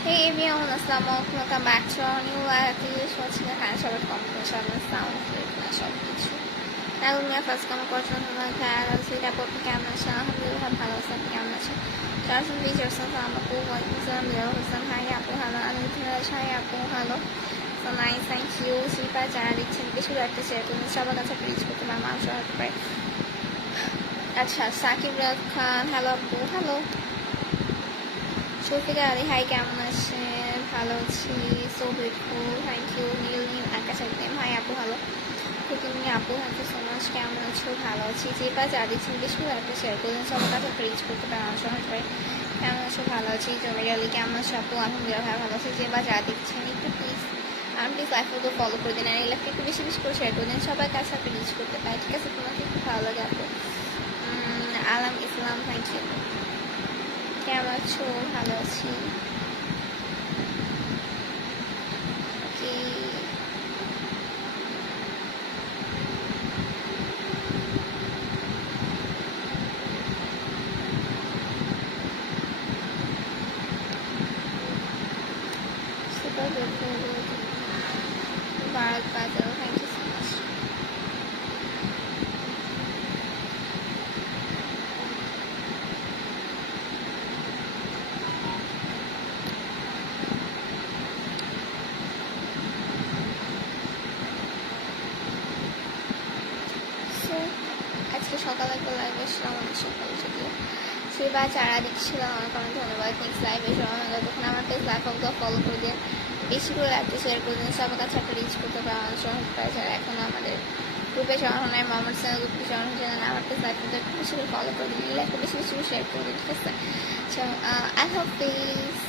Hey everyone, Assalamualaikum, welcome back to our new live. Watching the hand shower competition and sound fitness সব কিছু এখন নিয়ে first কম করছেন খেয়াল আছে এটা পড়তে কেমন আছে আলহামদুলিল্লাহ ভালো আছে কেমন আছে চারজন টিচার্স আমাকে ওয়ালাইকুম আসসালাম দেওয়া হোসেন হাই আপু ভালো আলহামদুলিল্লাহ হাই আপু ভালো so nice thank you Shilpa যারা দিচ্ছেন কিছু একটা শেয়ার করুন সবার কাছে রিচ করতে পারে মানুষ হতে পারে আচ্ছা সাকিব রাজ খান হ্যালো আপু হ্যালো শফিকা আলী হাই কেমন আছেন ভালো আছি সো গ্রেটফুল থ্যাংক ইউ নীল নীল আকাশ একদম হাই আপু ভালো তুমি আপু থ্যাংক ইউ সো মাচ কেমন আছো ভালো আছি যে বা যা দিচ্ছেন বেশি একটা শেয়ার করলেন সবার কাছে রিচ করতে পারে আমার সহজ পারে কেমন আছো ভালো আছি জমির আলী কেমন আছো আপু আলহামদুলিল্লাহ ভালো আছি যে বা যা দিচ্ছেন একটু প্লিজ প্লিজ লাইফগুলো ফলো করে দিন আর এই লাইফকে একটু বেশি বেশি করে শেয়ার করে দিন সবার কাছে আপনি রিচ করতে পারে ঠিক আছে তোমাকে একটু ভালো লাগে আপু আলাম ইসলাম থ্যাংক ইউ কেমন আছো ভালো আছি Bharat Patel, thank you so much. So, আজকে সকালে একটা লাইভ এসেছিলাম অনেক সকালে যদিও সেবার যারা দেখছিলাম অনেক অনেক ধন্যবাদ নেক্সট লাইভ এসে তখন আমার পেজ লাইভগুলো ফলো করে দিন বেশি করে লাইভটা শেয়ার করে দিন সবার কাছে একটা রিচ করতে পারে অনেক সহজ পায় যারা এখন আমাদের গ্রুপে জয়েন হয় মোহাম্মদ চ্যানেল গ্রুপে জয়েন হয়ে যান আমার পেজ লাইভটা একটু বেশি করে ফলো করে দিন লাইভটা বেশি বেশি করে শেয়ার করে দিন ঠিক আছে সো আল্লাহ হাফিজ